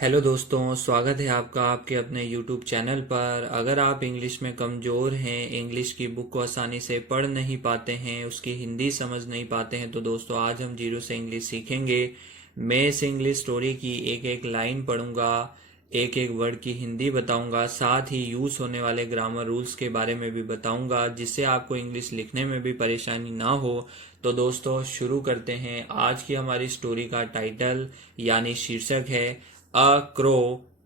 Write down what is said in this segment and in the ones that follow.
Hello दोस्तों, स्वागत है आपका आपके अपने यूट्यूब चैनल पर। अगर आप इंग्लिश में कमज़ोर हैं, इंग्लिश की बुक को आसानी से पढ़ नहीं पाते हैं, उसकी हिंदी समझ नहीं पाते हैं, तो दोस्तों आज हम जीरो से इंग्लिश सीखेंगे। मैं इस इंग्लिश स्टोरी की एक एक लाइन पढ़ूंगा, एक एक वर्ड की हिंदी बताऊंगा, साथ ही यूज़ होने वाले ग्रामर रूल्स के बारे में भी बताऊंगा, जिससे आपको इंग्लिश लिखने में भी परेशानी ना हो। तो दोस्तों शुरू करते हैं। आज की हमारी स्टोरी का टाइटल यानी शीर्षक है a crow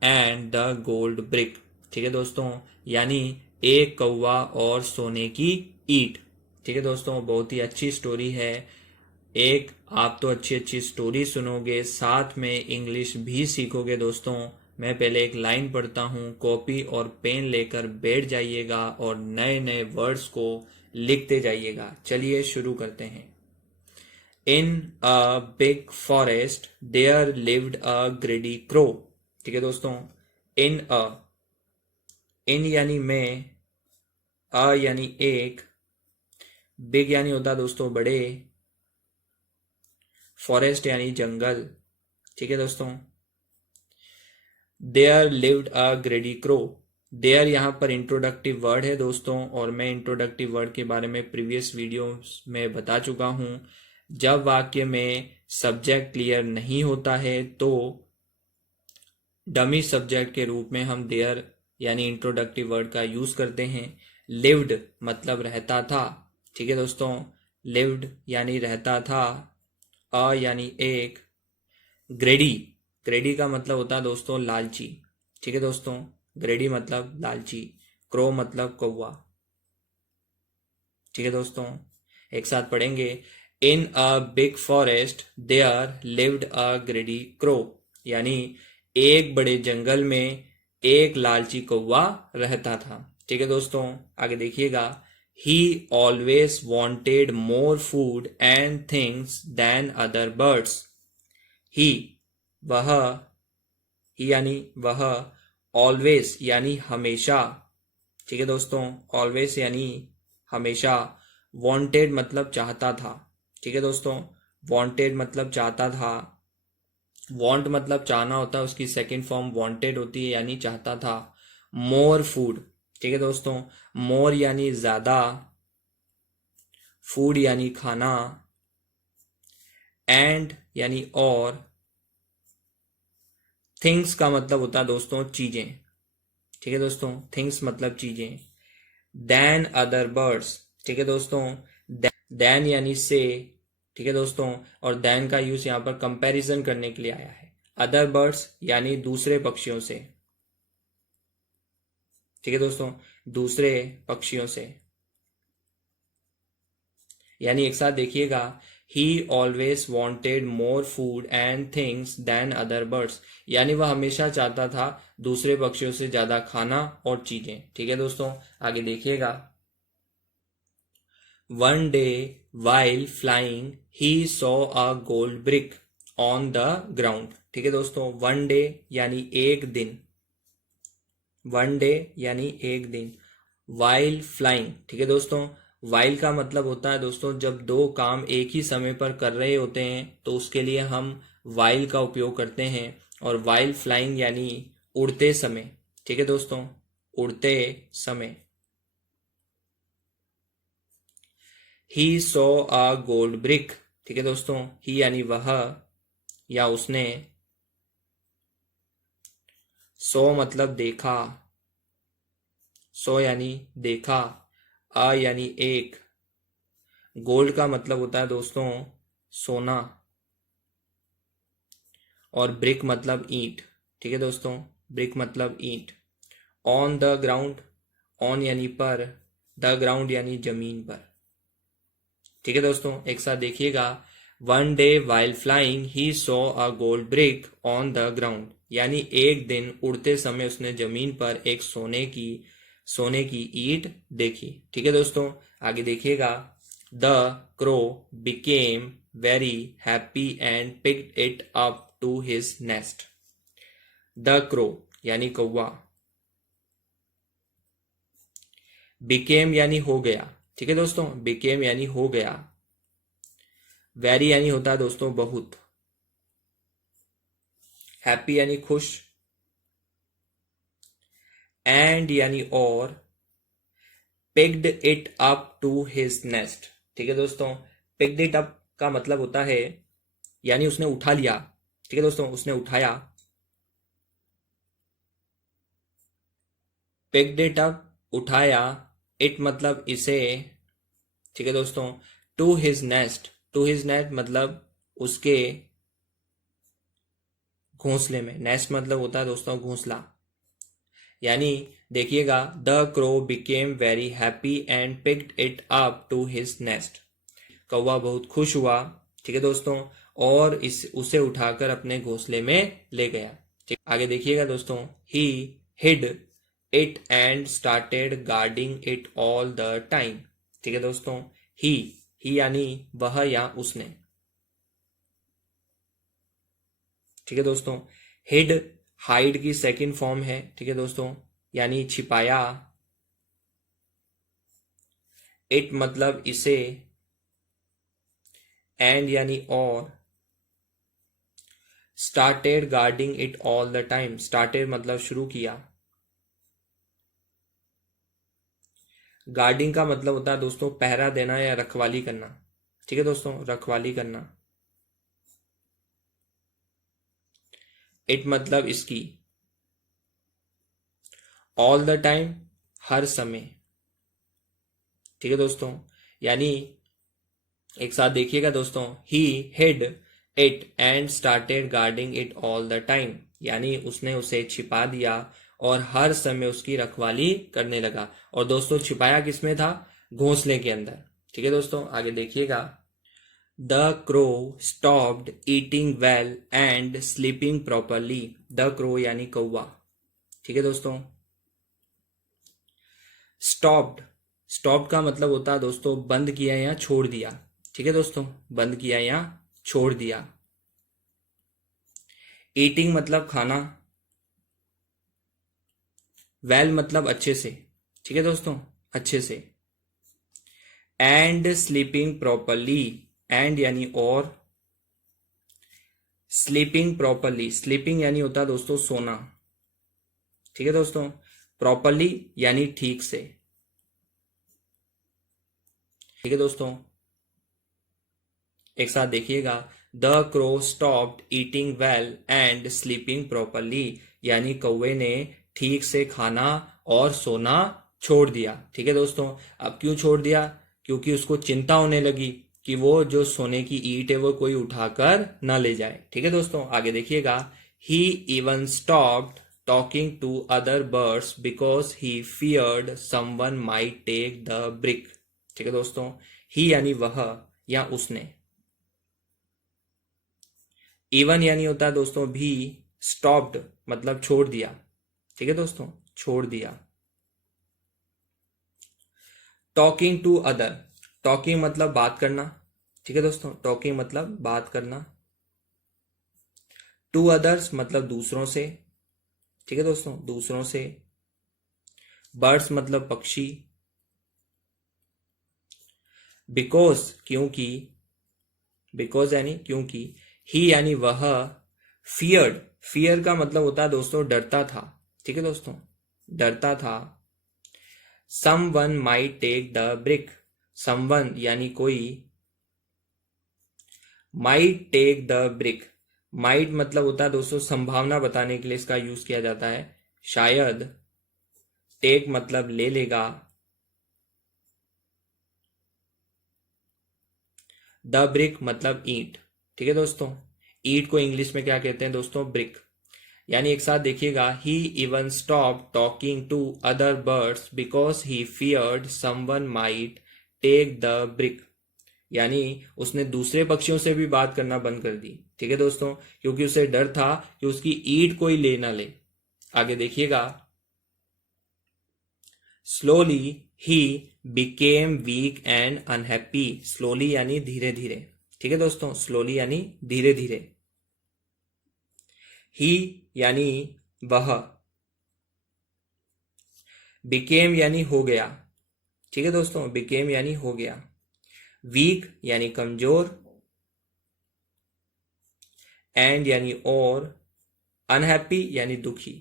and the gold brick. ठीक है दोस्तों, यानी एक कौवा और सोने की ईंट। ठीक है दोस्तों, बहुत ही अच्छी स्टोरी है। एक आप तो अच्छी अच्छी स्टोरी सुनोगे, साथ में इंग्लिश भी सीखोगे दोस्तों। मैं पहले एक लाइन पढ़ता हूँ, कॉपी और पेन लेकर बैठ जाइएगा और नए नए वर्ड्स को लिखते जाइएगा। चलिए शुरू करते हैं। In a big forest there lived a greedy crow. ठीक है दोस्तों, इन अ, इन यानी में, अ यानी एक, बिग यानी होता दोस्तों बड़े, फॉरेस्ट यानी जंगल। ठीक है दोस्तों, there lived a greedy crow. There यहाँ पर इंट्रोडक्टिव वर्ड है दोस्तों, और मैं इंट्रोडक्टिव वर्ड के बारे में प्रीवियस वीडियो में बता चुका हूँ। जब वाक्य में सब्जेक्ट क्लियर नहीं होता है तो डमी सब्जेक्ट के रूप में हम देयर यानी इंट्रोडक्टिव वर्ड का यूज करते हैं। लिव्ड मतलब रहता था। ठीक है दोस्तों, लिव्ड यानी रहता था। अ यानी एक, ग्रेडी, ग्रेडी का मतलब होता है दोस्तों लालची। ठीक है दोस्तों, ग्रेडी मतलब लालची। क्रो मतलब कौवा। ठीक है दोस्तों, एक साथ पढ़ेंगे। In a big forest there lived a greedy crow, यानी एक बड़े जंगल में एक लालची कौवा रहता था। ठीक है दोस्तों, आगे देखिएगा। He always wanted more food and things than other birds. He, वह, ही यानी वह, ऑलवेज यानी हमेशा। ठीक है दोस्तों, ऑलवेज यानी हमेशा। वांटेड मतलब चाहता था। ठीक है दोस्तों, वांटेड मतलब चाहता था। वांट मतलब चाहना होता है, उसकी सेकंड फॉर्म वांटेड होती है, यानी चाहता था। More food. ठीक है दोस्तों, मोर यानी ज्यादा, फूड यानी खाना, एंड यानी और, थिंग्स का मतलब होता है दोस्तों चीजें। ठीक है दोस्तों, थिंग्स मतलब चीजें। Then other birds. ठीक है दोस्तों, देन यानी से। ठीक है दोस्तों, और देन का यूज यहाँ पर कंपैरिजन करने के लिए आया है। अदर बर्ड्स यानी दूसरे पक्षियों से। ठीक है दोस्तों, दूसरे पक्षियों से, यानी एक साथ देखिएगा। He always wanted more food and things than other birds, यानी वह हमेशा चाहता था दूसरे पक्षियों से ज्यादा खाना और चीजें। ठीक है दोस्तों, आगे देखिएगा। One day, while flying, he saw a gold brick on the ground. ठीक है दोस्तों, वन डे यानी एक दिन, वन डे यानी एक दिन, वाइल फ्लाइंग। ठीक है दोस्तों, वाइल का मतलब होता है दोस्तों जब दो काम एक ही समय पर कर रहे होते हैं तो उसके लिए हम वाइल का उपयोग करते हैं। और वाइल फ्लाइंग यानी उड़ते समय। ठीक है दोस्तों, उड़ते समय। He saw a gold brick. ठीक है दोस्तों, ही यानी वह या उसने, सो मतलब देखा, सो यानी देखा, अ यानी एक, गोल्ड का मतलब होता है दोस्तों सोना, और ब्रिक मतलब ईंट। ठीक है दोस्तों, ब्रिक मतलब ईंट। ऑन द ग्राउंड, ऑन यानी पर, द ग्राउंड यानी जमीन पर। ठीक है दोस्तों, एक साथ देखिएगा। One day while flying he saw a gold brick on the ground, यानी एक दिन उड़ते समय उसने जमीन पर एक सोने की ईंट देखी। ठीक है दोस्तों, आगे देखिएगा। The crow became very happy and picked it up to his nest. The crow यानी कौवा, बिकेम यानी हो गया। ठीक है दोस्तों, बिकेम यानी हो गया। वेरी यानी होता है दोस्तों बहुत। हैप्पी यानी खुश, एंड यानी और, picked it up to his nest. ठीक है दोस्तों, पिक्ड इट अप का मतलब होता है यानी उसने उठा लिया। ठीक है दोस्तों, उसने उठाया। पिक्ड इट अप, उठाया। इट मतलब इसे। ठीक है दोस्तों, to his nest, to his nest मतलब उसके घोंसले में। नेस्ट मतलब होता है दोस्तों घोंसला। यानी देखिएगा, the crow became very happy and picked it up to his nest. कौवा बहुत खुश हुआ, ठीक है दोस्तों, और इस उसे उठाकर अपने घोंसले में ले गया। ठीक, आगे देखिएगा दोस्तों, he hid it and started guarding it all the time. ठीक है दोस्तों, ही यानी वह या उसने। ठीक है दोस्तों, हिड हाइड की सेकंड फॉर्म है। ठीक है दोस्तों, यानी छिपाया। इट मतलब इसे, एंड यानी और, started guarding it all the time. Started मतलब शुरू किया। गार्डिंग का मतलब होता है दोस्तों पहरा देना या रखवाली करना। ठीक है दोस्तों, रखवाली करना। इट मतलब इसकी। ऑल द टाइम हर समय। ठीक है दोस्तों, यानी एक साथ देखिएगा दोस्तों, he hid it and started guarding it all the time. यानी उसने उसे छिपा दिया और हर समय उसकी रखवाली करने लगा। और दोस्तों छिपाया किसमें था? घोंसले के अंदर। ठीक है दोस्तों, आगे देखिएगा, the crow stopped eating well and sleeping properly. The crow यानी कौवा। ठीक है दोस्तों, स्टॉप्ड, स्टॉप का मतलब होता है दोस्तों बंद किया या छोड़ दिया। ठीक है दोस्तों, बंद किया या छोड़ दिया। ईटिंग मतलब खाना। वेल मतलब अच्छे से। ठीक है दोस्तों, अच्छे से। एंड स्लीपिंग प्रॉपरली, एंड यानी और, स्लीपिंग प्रॉपरली, स्लीपिंग यानी होता है दोस्तों सोना। ठीक है दोस्तों, प्रॉपरली यानी ठीक से। ठीक है दोस्तों, एक साथ देखिएगा, the crow stopped eating well and sleeping properly. यानी कौवे ने ठीक से खाना और सोना छोड़ दिया। ठीक है दोस्तों, अब क्यों छोड़ दिया? क्योंकि उसको चिंता होने लगी कि वो जो सोने की ईंट है वो कोई उठाकर ना ले जाए। ठीक है दोस्तों, आगे देखिएगा, he even stopped talking to other birds because he feared someone might take the brick. ठीक है दोस्तों, ही यानी वह या उसने। इवन यानी होता है दोस्तों भी। स्टॉप्ड मतलब छोड़ दिया। ठीक है दोस्तों, छोड़ दिया। टॉकिंग टू अदर, टॉकिंग मतलब बात करना। ठीक है दोस्तों, टॉकिंग मतलब बात करना। टू अदर्स मतलब दूसरों से। ठीक है दोस्तों, दूसरों से। बर्ड्स मतलब पक्षी। बिकॉज क्योंकि, बिकॉज यानी क्योंकि। ही यानी वह। फियर्ड, फियर का मतलब होता है दोस्तों डरता था। ठीक है दोस्तों, डरता था। Someone might take the brick, someone यानी कोई, might take the brick. Might मतलब होता है दोस्तों संभावना बताने के लिए इसका यूज किया जाता है, शायद। टेक मतलब ले लेगा। द ब्रिक मतलब ईंट। ठीक है दोस्तों, ईंट को इंग्लिश में क्या कहते हैं दोस्तों? ब्रिक। यानी एक साथ देखिएगा, he even stop talking to other birds because he feared someone might take the brick. यानी उसने दूसरे पक्षियों से भी बात करना बंद कर दी। ठीक है दोस्तों, क्योंकि उसे डर था कि उसकी ईंट कोई ले ना ले। आगे देखिएगा, slowly he became week and unhappy. Slowly यानी धीरे धीरे। ठीक है दोस्तों, स्लोली यानी धीरे धीरे। ही यानी वह। बिकेम यानी हो गया। ठीक है दोस्तों, बिकेम यानी हो गया। वीक यानी कमजोर। एंड यानी और, अनहैप्पी यानी दुखी।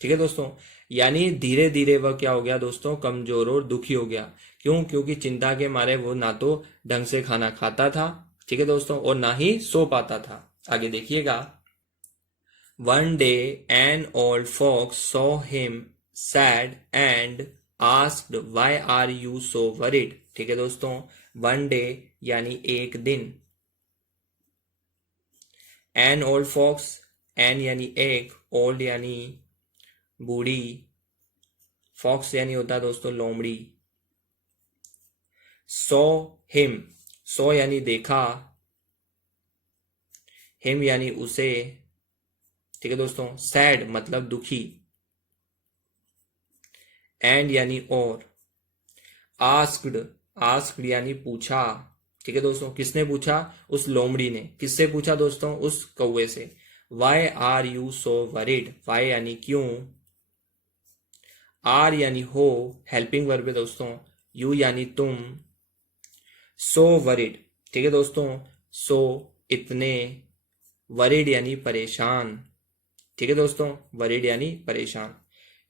ठीक है दोस्तों, यानी धीरे धीरे वह क्या हो गया दोस्तों, कमजोर और दुखी हो गया। क्यों? क्योंकि चिंता के मारे वो ना तो ढंग से खाना खाता था, ठीक है दोस्तों, और ना ही सो पाता था। आगे देखिएगा। One day an old fox saw him sad and asked why are you so worried. ठीक है दोस्तों, वन डे यानी एक दिन, एन ओल्ड फॉक्स, एन यानी एक, ओल्ड यानी बूढ़ी, फॉक्स यानी होता है दोस्तों लोमड़ी। सो हिम, सो यानी देखा, हिम यानी उसे, ठीक है दोस्तों, सैड मतलब दुखी, एंड यानी और, आस्क्ड, आस्क्ड यानी पूछा। ठीक है दोस्तों, किसने पूछा? उस लोमड़ी ने। किससे पूछा दोस्तों? उस कौवे से। Why are you so worried, why यानी क्यों, आर यानी हो, हेल्पिंग वर्ब है दोस्तों, यू यानी तुम, सो वरीड, ठीक है दोस्तों, सो इतने, वरीड यानी परेशान। ठीक है दोस्तों, वरीड यानी परेशान।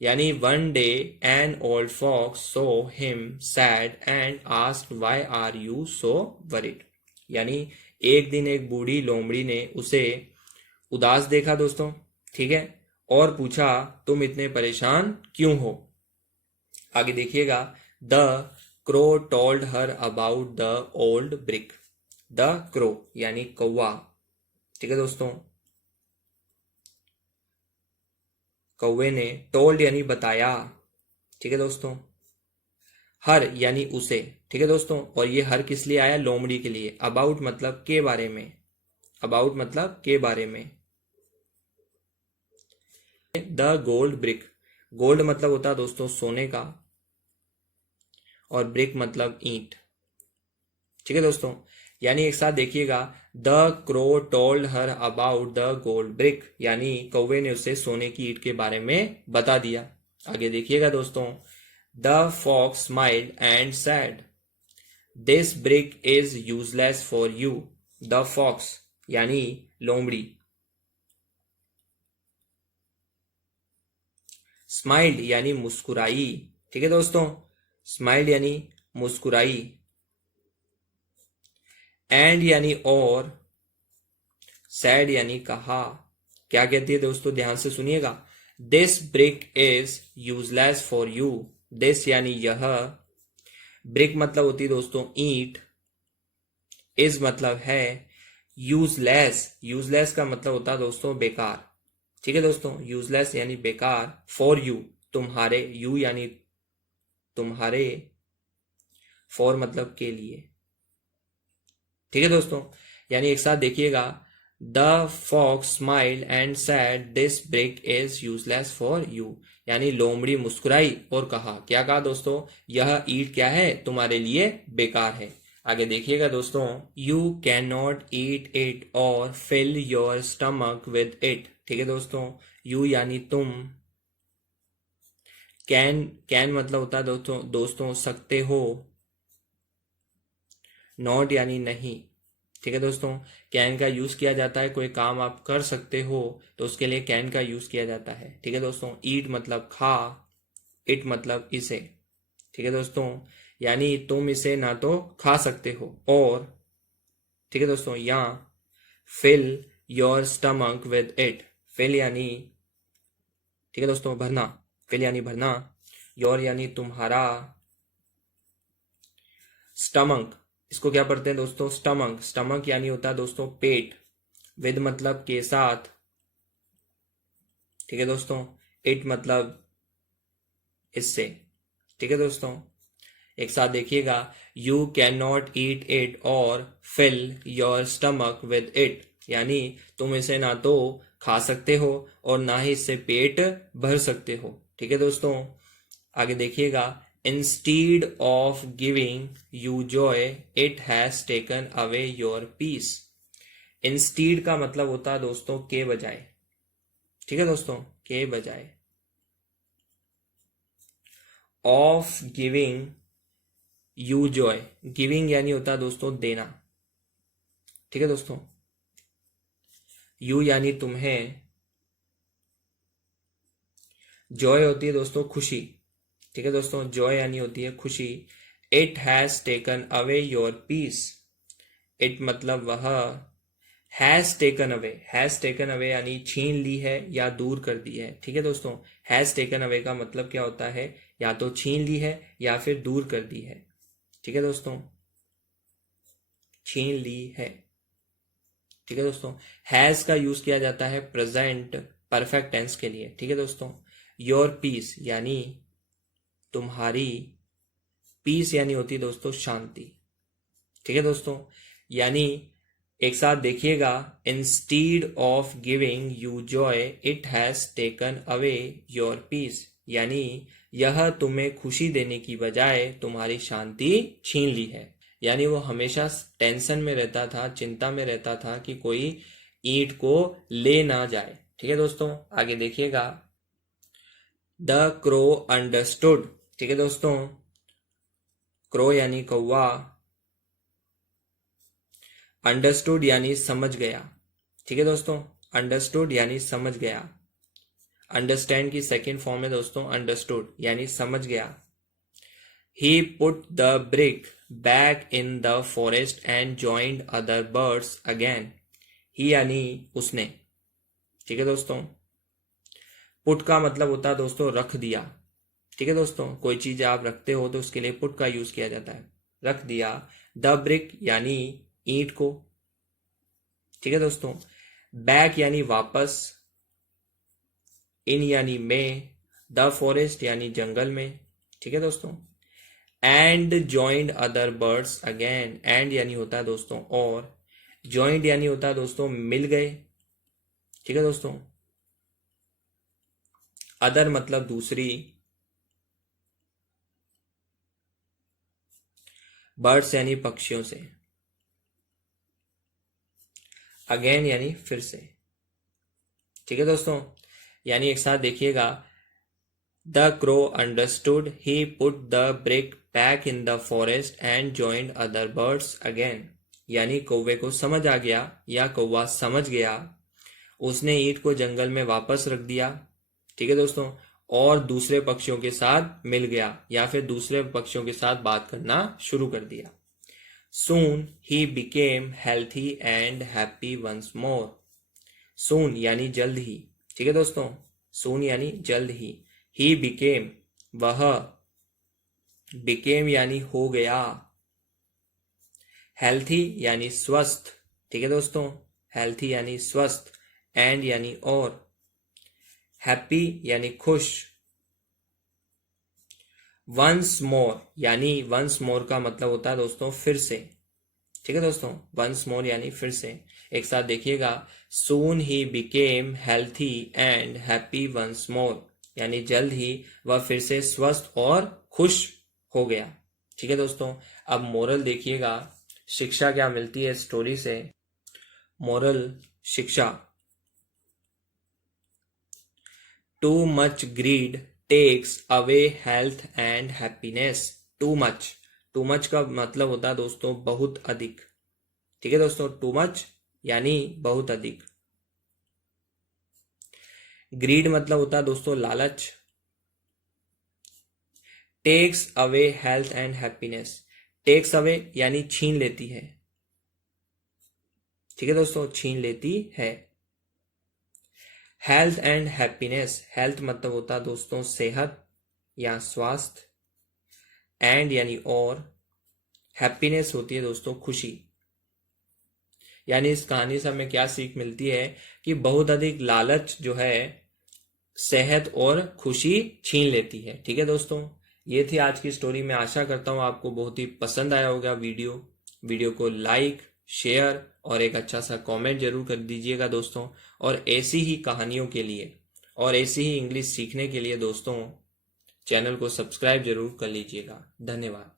यानी one day an old fox saw him sad and asked why are you so worried. यानी एक दिन एक बूढ़ी लोमड़ी ने उसे उदास देखा दोस्तों, ठीक है, और पूछा तुम इतने परेशान क्यों हो। आगे देखिएगा। The crow told her about the old brick. The crow यानी कौवा, ठीक है दोस्तों, कौवे ने, टोल्ड यानी बताया, ठीक है दोस्तों, हर यानी उसे, ठीक है दोस्तों, और ये हर किस लिए आया? लोमड़ी के लिए। अबाउट मतलब के बारे में, अबाउट मतलब के बारे में। द गोल्ड ब्रिक, गोल्ड मतलब होता है दोस्तों सोने का, और ब्रिक मतलब ईंट। ठीक है दोस्तों, यानी एक साथ देखिएगा। The crow told her about the gold brick, यानी कौवे ने उसे सोने की ईंट के बारे में बता दिया। आगे देखिएगा दोस्तों। The fox smiled and said this brick is useless for you. The fox यानी लोमड़ी, स्माइल्ड यानी मुस्कुराई, ठीक है दोस्तों, स्माइल्ड यानी मुस्कुराई, एंड यानी और, सैड यानी कहा। क्या कहती है दोस्तों? ध्यान से सुनिएगा। This brick is useless for you, this यानी यह, ब्रिक मतलब होती है दोस्तों ईंट, इज मतलब है, यूजलेस, यूजलेस का मतलब होता है दोस्तों बेकार। ठीक है दोस्तों, यूजलेस यानी बेकार, फॉर यू तुम्हारे, यू यानी तुम्हारे, फॉर मतलब के लिए। ठीक है दोस्तों, यानी एक साथ देखिएगा। The fox smiled and said this brick is useless for you, यानी लोमड़ी मुस्कुराई और कहा, क्या कहा दोस्तों? यह ईट क्या है? तुम्हारे लिए बेकार है। आगे देखिएगा दोस्तों। You can not eat it or fill your stomach with it. ठीक है दोस्तों, यू यानी तुम, कैन, कैन मतलब होता है दोस्तों सकते हो, नॉट यानी नहीं। ठीक है दोस्तों, कैन का यूज किया जाता है, कोई काम आप कर सकते हो तो उसके लिए कैन का यूज किया जाता है। ठीक है दोस्तों, ईट मतलब खा, इट मतलब इसे। ठीक है दोस्तों, यानी तुम इसे ना तो खा सकते हो और, ठीक है दोस्तों, या fill your stomach with it, fill यानी, ठीक है दोस्तों, भरना, फिल यानी भरना, योर यानी तुम्हारा, स्टमक, इसको क्या पढ़ते हैं दोस्तों? स्टमक, स्टमक यानी होता है दोस्तों पेट, विद मतलब के साथ, ठीक है दोस्तों, इट मतलब इससे। ठीक है दोस्तों, एक साथ देखिएगा। You can not eat it or fill your stomach with it, यानी तुम इसे ना तो खा सकते हो और ना ही इससे पेट भर सकते हो। ठीक है दोस्तों, आगे देखिएगा। Instead of giving you joy it has taken away your peace. Instead का मतलब होता है दोस्तों के बजाय। ठीक है दोस्तों, के बजाय। Of giving you Joy, giving यानी होता है दोस्तों देना। ठीक है दोस्तों, यू यानी तुम्हें, जॉय होती है दोस्तों खुशी, ठीक है दोस्तों, जॉय यानी होती है खुशी। It has taken away your peace, it मतलब वह, हैज टेकन अवे यानी छीन ली है या दूर कर दी है, ठीक है दोस्तों। हैज टेकन अवे का मतलब क्या होता है, या तो छीन ली है या फिर दूर कर दी है, ठीक है दोस्तों, छीन ली है, ठीक है दोस्तों। हैज का यूज किया जाता है प्रेजेंट परफेक्ट टेंस के लिए, ठीक है दोस्तों। योर पीस यानी तुम्हारी, पीस यानी होती है दोस्तों शांति, ठीक है दोस्तों। यानी एक साथ देखिएगा, instead of giving you joy it has taken away your peace, यानी यह तुम्हें खुशी देने की बजाय तुम्हारी शांति छीन ली है। यानी वो हमेशा टेंशन में रहता था, चिंता में रहता था कि कोई ईंट को ले ना जाए, ठीक है दोस्तों। आगे देखिएगा, द क्रो अंडरस्टूड, ठीक है दोस्तों, क्रो यानी कौवा, अंडरस्टूड यानी समझ गया, ठीक है दोस्तों, अंडरस्टूड यानी समझ गया। अंडरस्टैंड की सेकेंड फॉर्म है दोस्तों अंडरस्टूड यानी समझ गया। He put the brick back in the forest and joined other birds again, he यानी उसने, ठीक है दोस्तों। पुट का मतलब होता है दोस्तों रख दिया, ठीक है दोस्तों, कोई चीज आप रखते हो तो उसके लिए पुट का यूज किया जाता है, रख दिया। द ब्रिक यानी ईंट को, ठीक है दोस्तों। बैक यानी वापस, इन यानी में, द फॉरेस्ट यानी जंगल में, ठीक है दोस्तों। And joined other birds again, and यानी होता है दोस्तों और, जॉइंड यानी होता है दोस्तों मिल गए, ठीक है दोस्तों। अदर मतलब दूसरी, बर्ड्स यानी पक्षियों से, अगेन यानी फिर से, ठीक है दोस्तों। यानी एक साथ देखिएगा, the crow understood he put the brick back in the forest and joined other birds again, यानी कौवे को समझ आ गया या कौवा समझ गया, उसने ईंट को जंगल में वापस रख दिया, ठीक है दोस्तों, और दूसरे पक्षियों के साथ मिल गया या फिर दूसरे पक्षियों के साथ बात करना शुरू कर दिया। Soon he became healthy and happy once more. Soon यानी जल्द ही, ठीक है दोस्तों, soon यानी जल्द ही। He became वह, became यानी हो गया, healthy यानी स्वस्थ, ठीक है दोस्तों, healthy यानी स्वस्थ, and यानी और, happy यानी खुश, वंस मोर यानी वंस मोर का मतलब होता है दोस्तों फिर से, ठीक है दोस्तों, वंस मोर यानी फिर से। एक साथ देखिएगा, soon he became healthy and happy once more, यानी जल्द ही वह फिर से स्वस्थ और खुश हो गया, ठीक है दोस्तों। अब मोरल देखिएगा, शिक्षा क्या मिलती है स्टोरी से। मोरल शिक्षा, too much greed takes away health and happiness. Too much का मतलब होता है दोस्तों बहुत अधिक, ठीक है दोस्तों, टू मच यानी बहुत अधिक। ग्रीड मतलब होता है दोस्तों लालच। Takes away health and happiness, takes away यानी छीन लेती है, ठीक है दोस्तों, छीन लेती है। हेल्थ एंड हैप्पीनेस, हेल्थ मतलब होता है दोस्तों सेहत या स्वास्थ्य, एंड यानी और, हैप्पीनेस होती है दोस्तों खुशी। यानी इस कहानी से हमें क्या सीख मिलती है कि बहुत अधिक लालच जो है सेहत और खुशी छीन लेती है, ठीक है दोस्तों। ये थी आज की स्टोरी। मैं आशा करता हूँ आपको बहुत ही पसंद आया होगा वीडियो को लाइक शेयर और एक अच्छा सा कमेंट जरूर कर दीजिएगा दोस्तों। और ऐसी ही कहानियों के लिए और ऐसी ही इंग्लिश सीखने के लिए दोस्तों चैनल को सब्सक्राइब जरूर कर लीजिएगा। धन्यवाद।